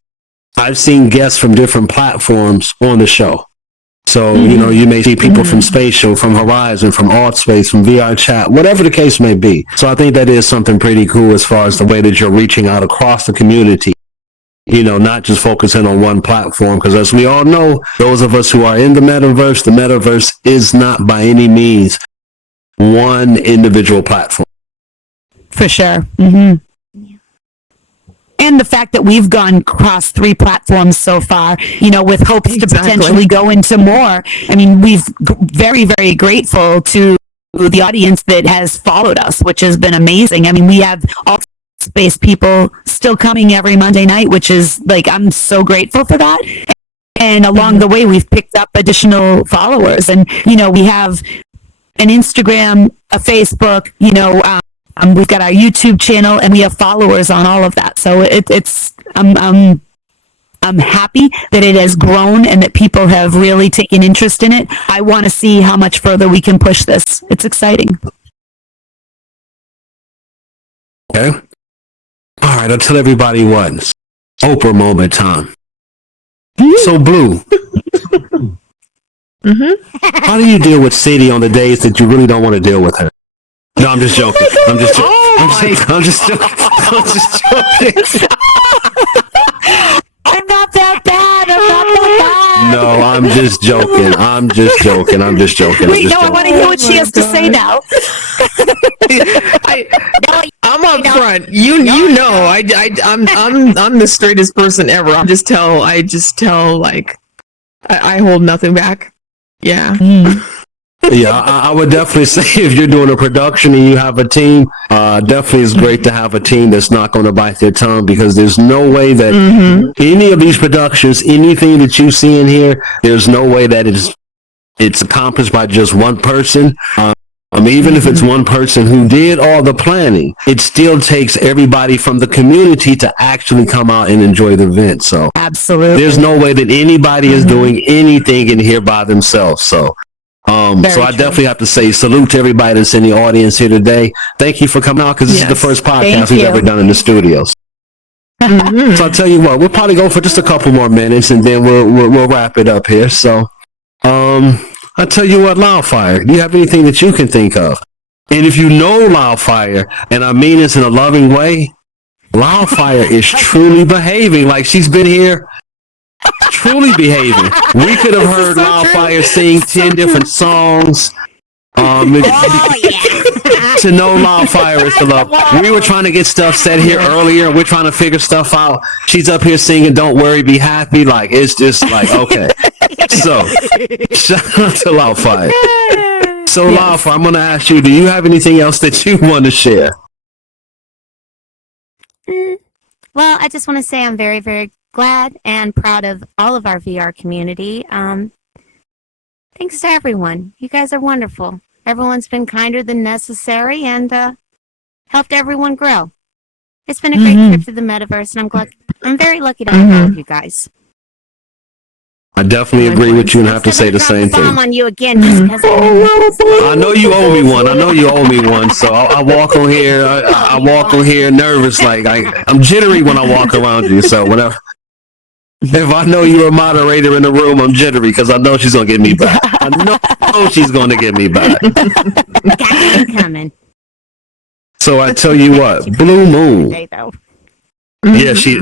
I've seen guests from different platforms on the show. So, you may see people from Spatial, from Horizon, from ArtSpace, from VR Chat, whatever the case may be. So I think that is something pretty cool as far as the way that you're reaching out across the community not just focusing on one platform. Because as we all know, those of us who are in the metaverse is not by any means one individual platform. For sure. Mm-hmm. And the fact that we've gone across 3 platforms so far, with hopes to potentially go into more. I mean, we've very, very grateful to the audience that has followed us, which has been amazing. I mean, we have all space people still coming every Monday night, which is I'm so grateful for that. And along the way, we've picked up additional followers, and we have an Instagram, a Facebook, we've got our YouTube channel, and we have followers on all of that. So I'm happy that it has grown and that people have really taken interest in it. I want to see how much further we can push this. It's exciting. Okay. All right. I'll tell everybody what. Oprah moment time. So, Blue. How do you deal with Sadie on the days that you really don't want to deal with her? No, I'm just joking. I'm just joking. I'm just joking. I'm not that bad. No, I'm just joking. Wait, no, I want to hear what she has to say now. I'm up front. You know, I'm the straightest person ever. I just tell I hold nothing back. Yeah. Yeah, I would definitely say if you're doing a production and you have a team, definitely it's great to have a team that's not going to bite their tongue, because there's no way that any of these productions, anything that you see in here, there's no way that it's accomplished by just one person. Even if it's one person who did all the planning, it still takes everybody from the community to actually come out and enjoy the event. So absolutely, there's no way that anybody is doing anything in here by themselves. So I definitely have to say salute to everybody that's in the audience here today. Thank you for coming out, because this is the first podcast we've ever done in the studios. So I'll tell you what, we'll probably go for just a couple more minutes and then we'll wrap it up here. So I'll tell you what, Loudfire, do you have anything that you can think of? And if you know Loudfire, and I mean this in a loving way, Loudfire is truly behaving like she's been here. Truly behaving. We could have heard Loudfire sing 10 different songs. To know Loudfire is to love. We were trying to get stuff said here earlier. We're trying to figure stuff out. She's up here singing "Don't Worry, Be Happy." Like, it's just like, okay. So, shout out to Loudfire. So, Loudfire, I'm going to ask you, do you have anything else that you want to share? Well, I just want to say I'm very, very glad and proud of all of our VR community. Thanks to everyone. You guys are wonderful. Everyone's been kinder than necessary and helped everyone grow. It's been a great trip to the metaverse, and I'm very lucky to have all of you guys. I definitely agree with you and have to say the same thing. I'm on you again just because I know you owe me one. So I walk on here. I walk on here nervous, like I'm jittery when I walk around you. So whenever. If I know you're a moderator in the room, I'm jittery because I know she's going to get me back. I know she's going to get me back. Got you coming. So I tell you what, Blue Moon. Yeah, she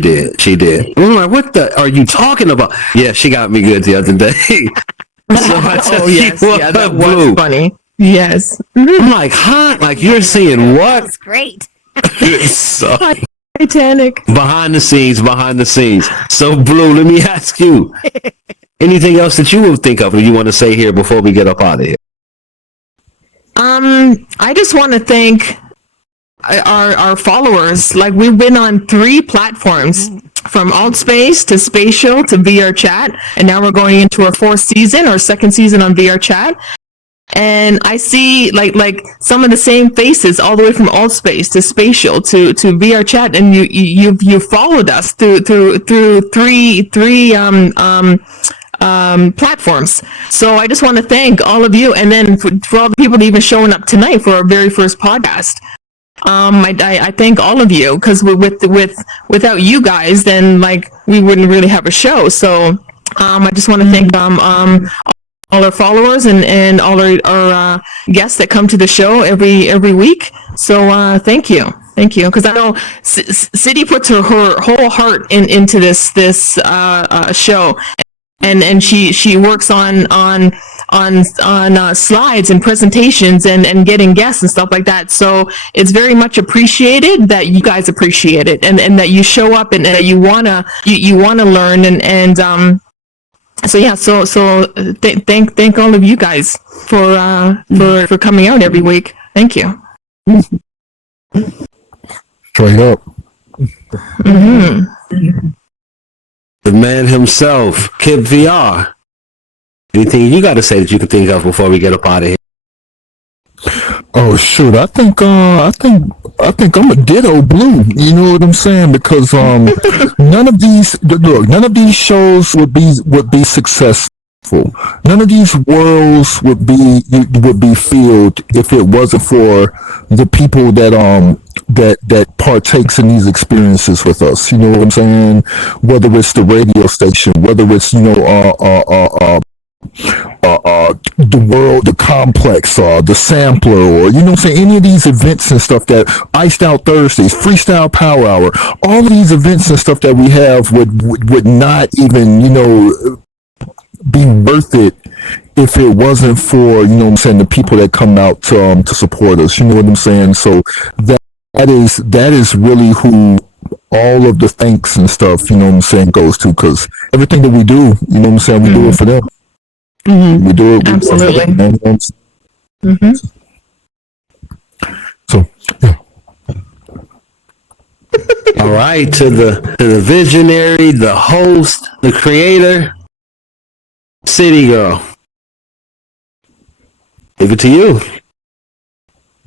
did. I'm like, what the are you talking about? Yeah, she got me good the other day. So I tell you what, that Blue. was funny. Yes. I'm like, huh? Like, you're seeing what? That's great. So, Titanic. Behind the scenes. So, Blue, let me ask you, anything else that you would think of or you want to say here before we get up out of here? I just want to thank our followers. Like, we've been on 3 platforms, from Altspace to Spatial to VR Chat, and now we're going into our 2nd season on VR Chat. And I see like some of the same faces all the way from Altspace to Spatial to VR Chat, and you followed us through 3 platforms. So I just want to thank all of you, and then for all the people even showing up tonight for our very first podcast. I thank all of you, because without you guys, then like we wouldn't really have a show. So I just want to thank all our followers and all our guests that come to the show every week. So thank you Thank you, because I know City puts her whole heart into this show, and she works on slides and presentations and getting guests and stuff like that. So it's very much appreciated that you guys appreciate it, and that you show up and that you wanna learn and so yeah, so thank all of you guys for coming out every week. Thank you. Straight up. The man himself, Kip VR. Anything you got to say that you can think of before we get up out of here? Oh shoot! I think I'm a ditto blue. You know what I'm saying? Because none of these shows would be successful. None of these worlds would be filled if it wasn't for the people that partakes in these experiences with us. You know what I'm saying? Whether it's the radio station, whether it's the world, the complex, the sampler, or you know what I'm saying, any of these events and stuff, that Iced Out Thursdays, Freestyle Power Hour, all of these events and stuff that we have would not even, be worth it if it wasn't for, you know what I'm saying, the people that come out to support us. You know what I'm saying? So that is really who all of the thanks and stuff, you know what I'm saying, goes to, because everything that we do, you know what I'm saying, we do it for them. We do it. Absolutely. So, yeah. All right, to the visionary, the host, the creator, City Girl. Leave it to you.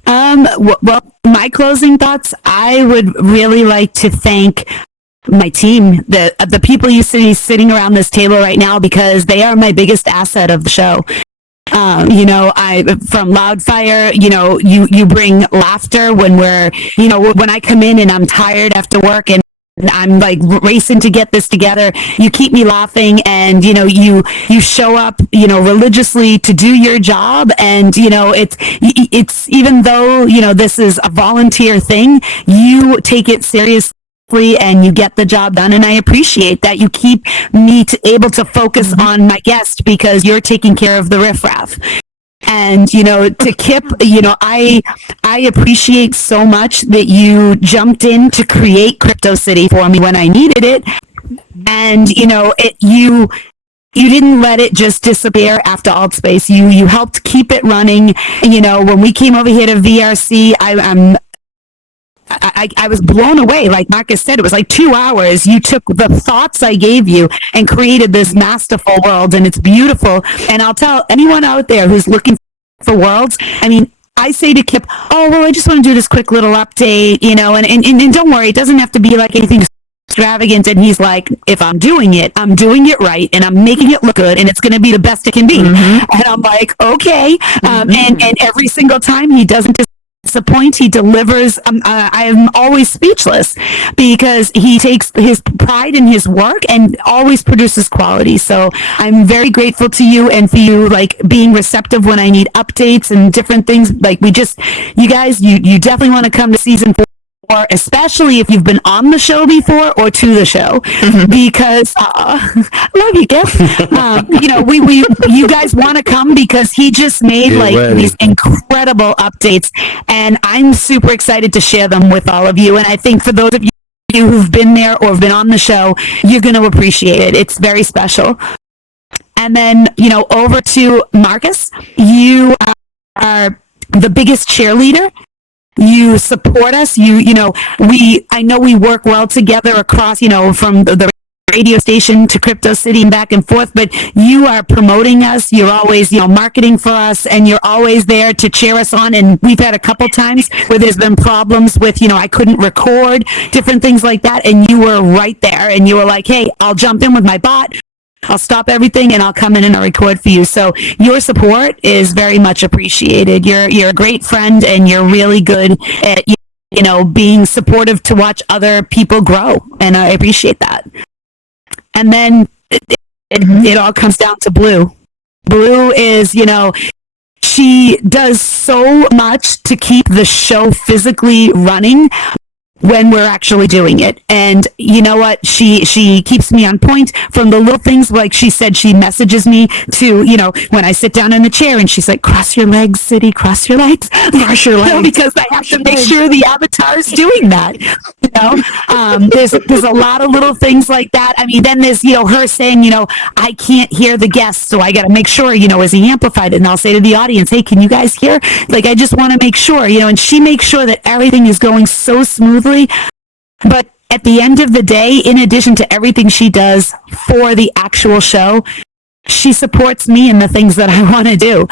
Well, my closing thoughts, I would really like to thank my team, the people you see sitting around this table right now, because they are my biggest asset of the show. I from Loudfire, you bring laughter when when I come in and I'm tired after work and I'm like racing to get this together. You keep me laughing, and you show up religiously to do your job, and it's even though this is a volunteer thing, you take it seriously and you get the job done, and I appreciate that you keep me able to focus on my guest because you're taking care of the riffraff. And to Kip, I appreciate so much that you jumped in to create Crypto City for me when I needed it, and you didn't let it just disappear after Altspace. You helped keep it running. When we came over here to VRC, I was blown away. Like Marcus said, it was like 2 hours. You took the thoughts I gave you and created this masterful world, and it's beautiful. And I'll tell anyone out there who's looking for worlds, I say to Kip, oh, well, I just want to do this quick little update, and don't worry, it doesn't have to be like anything extravagant. And he's like, if I'm doing it right, and I'm making it look good, and it's going to be the best it can be. And I'm like, okay. And every single time he doesn't disappoint, he delivers. I am always speechless because he takes his pride in his work and always produces quality. So I'm very grateful to you, and for you being receptive when I need updates and different things. You guys, you definitely want to come to season 4, especially if you've been on the show before or to the show, because love you, Kip. You guys want to come because he just made these incredible updates, and I'm super excited to share them with all of you. And I think for those of you who've been there or have been on the show, you're going to appreciate it. It's very special. And then over to Marcus, you are the biggest cheerleader. You support us. I know we work well together across, from the radio station to Crypto City and back and forth, but you are promoting us. You're always, marketing for us, and you're always there to cheer us on. And we've had a couple times where there's been problems with, I couldn't record, different things like that. And you were right there, and you were like, hey, I'll jump in with my bot. I'll stop everything and I'll come in and I'll record for you. So your support is very much appreciated. You're a great friend, and you're really good at, being supportive to watch other people grow. And I appreciate that. And then it all comes down to Blue. Blue is, she does so much to keep the show physically running, when we're actually doing it. And you know what? She keeps me on point from the little things. Like she said, she messages me to, when I sit down in the chair and she's like, cross your legs, City, cross your legs. Cross your legs. Because I have to make sure the avatar is doing that. There's a lot of little things like that. I mean, then there's, her saying, I can't hear the guests, so I got to make sure, is he amplified? And I'll say to the audience, hey, can you guys hear? Like, I just want to make sure, and she makes sure that everything is going so smoothly. But at the end of the day, in addition to everything she does for the actual show, she supports me in the things that I want to do.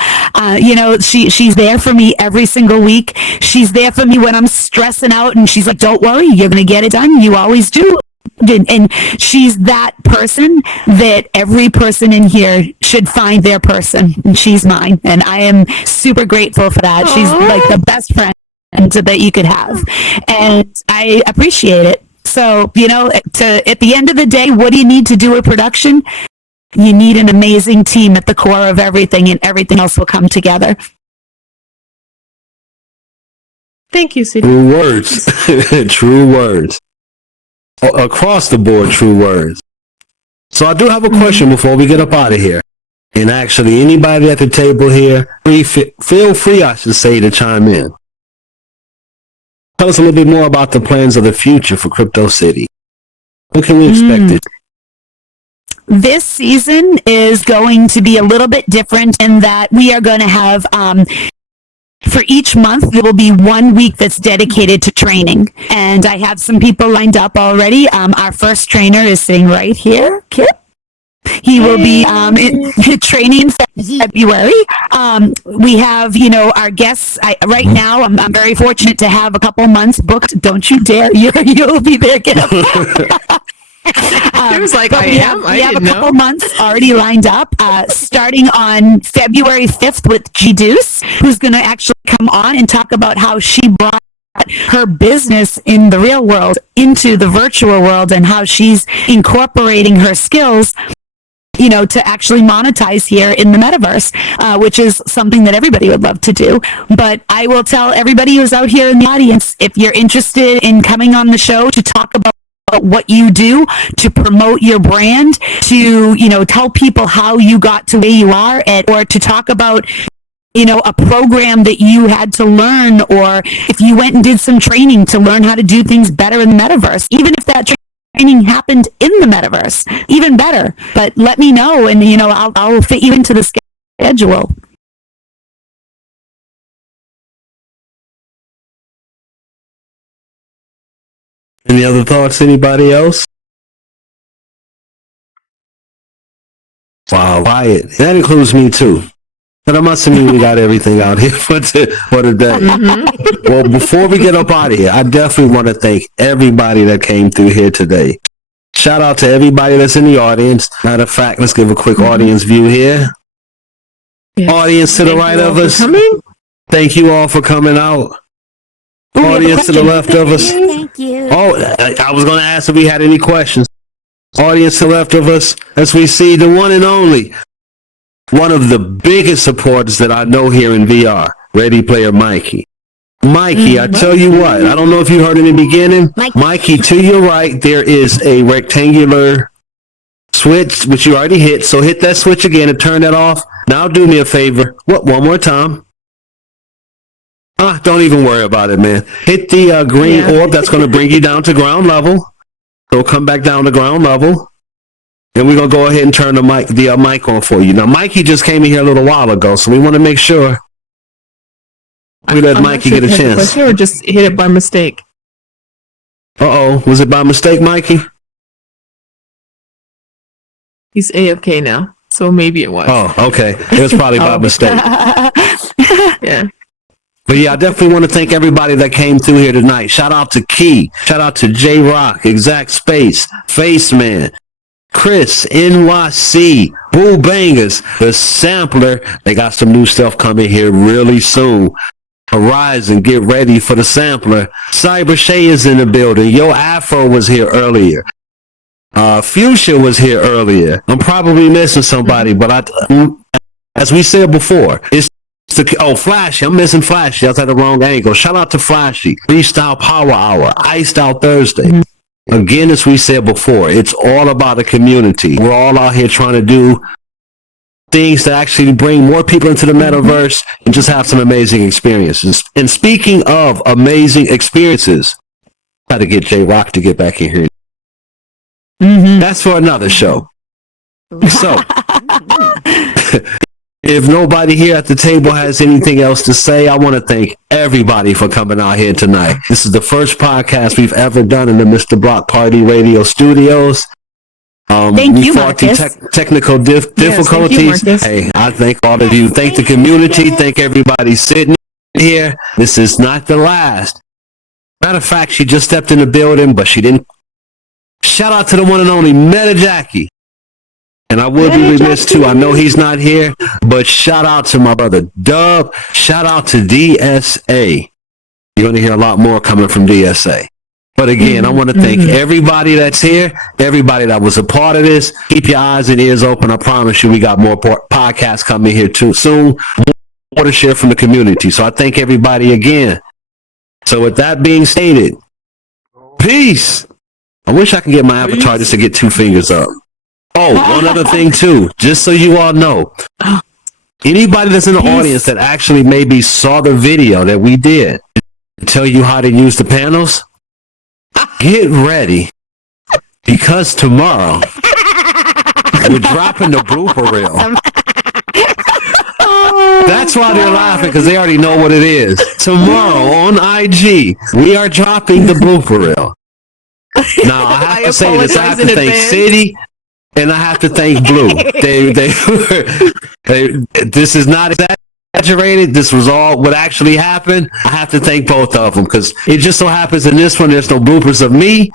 She's there for me every single week. She's there for me when I'm stressing out, and she's like, don't worry, you're going to get it done. You always do. And she's that person that every person in here should find their person, and she's mine. And I am super grateful for that. Aww. She's like the best friend that you could have, and I appreciate it. So, at the end of the day, what do you need to do a production? You need an amazing team at the core of everything, and everything else will come together. Thank you, City. True words. True words. Across the board, true words. So I do have a question before we get up out of here. And actually, anybody at the table here, feel free, I should say, to chime in. Tell us a little bit more about the plans of the future for Crypto City. What can we expect? This season is going to be a little bit different in that we are going to have, for each month, there will be 1 week that's dedicated to training. And I have some people lined up already. Our first trainer is sitting right here, Kip. He will be training in February. We have, our guests. Right now, I'm very fortunate to have a couple months booked. Don't you dare! You'll be there, Kip. It was like, we have a couple months already lined up, starting on February 5th with G Deuce, who's going to actually come on and talk about how she brought her business in the real world into the virtual world, and how she's incorporating her skills, to actually monetize here in the metaverse, which is something that everybody would love to do. But I will tell everybody who's out here in the audience, if you're interested in coming on the show to talk about what you do to promote your brand, to tell people how you got to where you are, or to talk about a program that you had to learn, or if you went and did some training to learn how to do things better in the metaverse, even if that training happened in the metaverse, even better. But let me know, and I'll fit you into the schedule. Any other thoughts? Anybody else? Wow, quiet. That includes me too. But I must admit, we got everything out here for today. Well, before we get up out of here, I definitely want to thank everybody that came through here today. Shout out to everybody that's in the audience. Matter of fact, let's give a quick audience view here. Yes. Audience to the right of us. Thank you all for coming out. Audience to the left of us. Thank you. Oh, I was going to ask if we had any questions. Audience to the left of us, as we see the one and only, one of the biggest supporters that I know here in VR, Ready Player Mikey. Mikey, I tell you what, I don't know if you heard in the beginning. Mikey, to your right, there is a rectangular switch, which you already hit. So hit that switch again and turn that off. Now do me a favor. One more time. Don't even worry about it, man. Hit the green orb. That's going to bring you down to ground level. So come back down to ground level. And we're going to go ahead and turn the mic on for you. Now, Mikey just came in here a little while ago, so we want to make sure we let Mikey get a chance. Or just hit it by mistake. Uh-oh. Was it by mistake, Mikey? He's AFK now, so maybe it was. Oh, okay. It was probably by mistake. Yeah. But yeah, I definitely want to thank everybody that came through here tonight. Shout out to Key. Shout out to J-Rock, Exact Space, Faceman, Chris, NYC, Boo Bangers, The Sampler. They got some new stuff coming here really soon. Horizon, get ready for The Sampler. Cyber Shay is in the building. Yo Afro was here earlier. Fuchsia was here earlier. I'm probably missing somebody, but as we said before, it's Flashy. I'm missing Flashy. I was at the wrong angle. Shout out to Flashy. Freestyle Power Hour. Iced Out Thursday. Again, as we said before, it's all about the community. We're all out here trying to do things to actually bring more people into the metaverse and just have some amazing experiences. And speaking of amazing experiences, got to get J Rock to get back in here. That's for another show. So, if nobody here at the table has anything else to say, I want to thank everybody for coming out here tonight. This is the first podcast we've ever done in the Mr. Block Party Radio Studios. Thank you, Marcus. Technical difficulties. Yes, hey, I thank all of you. Thank the community. Thank everybody sitting here. This is not the last. Matter of fact, she just stepped in the building, but she didn't. Shout out to the one and only Meta Jackie. And I would be remiss too. I know he's not here, but shout out to my brother Dub. Shout out to DSA. You're going to hear a lot more coming from DSA. But again, I want to thank everybody that's here, everybody that was a part of this. Keep your eyes and ears open. I promise you, we got more podcasts coming here too soon. More to share from the community. So I thank everybody again. So with that being stated, peace. I wish I could get my avatar just to get 2 fingers up. Oh, one other thing too, just so you all know, anybody that's in the audience that actually maybe saw the video that we did to tell you how to use the panels, get ready, because tomorrow we're dropping the blooper reel. That's why they're laughing, because they already know what it is. Tomorrow on IG, we are dropping the blooper reel. Now, I have to say this, I have to thank City, and I have to thank Blue. This is not exaggerated. This was all what actually happened. I have to thank both of them, because it just so happens in this one, there's no bloopers of me.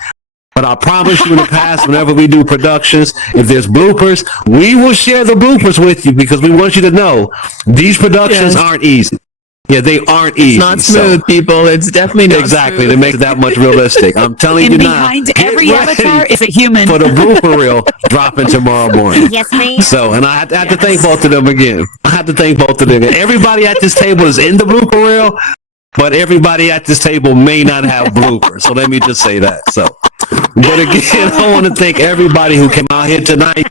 But I promise you in the past, whenever we do productions, if there's bloopers, we will share the bloopers with you, because we want you to know these productions aren't easy. Yeah, they aren't easy. It's not smooth, people. It's definitely not exactly. smooth. They make it that much realistic. I'm telling you now. And behind every avatar is a human. For the blooper reel dropping tomorrow morning. Yes, ma'am. So, and I have to thank both of them again. I have to thank both of them. Everybody at this table is in the blooper reel, but everybody at this table may not have bloopers. So let me just say that. So, but again, I want to thank everybody who came out here tonight.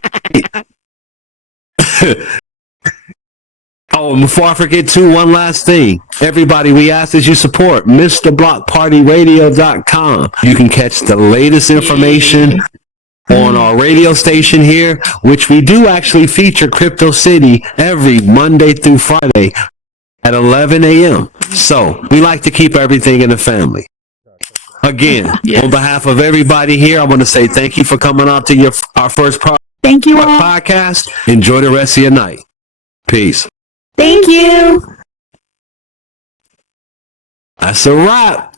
Oh, and before I forget too, one last thing. Everybody, we ask that you support MrBlockPartyRadio.com. You can catch the latest information on our radio station here, which we do actually feature Crypto City every Monday through Friday at 11 a.m. So we like to keep everything in the family. Again, on behalf of everybody here, I want to say thank you for coming out to our first Thank you all. podcast. Enjoy the rest of your night. Peace. Thank you. That's a wrap.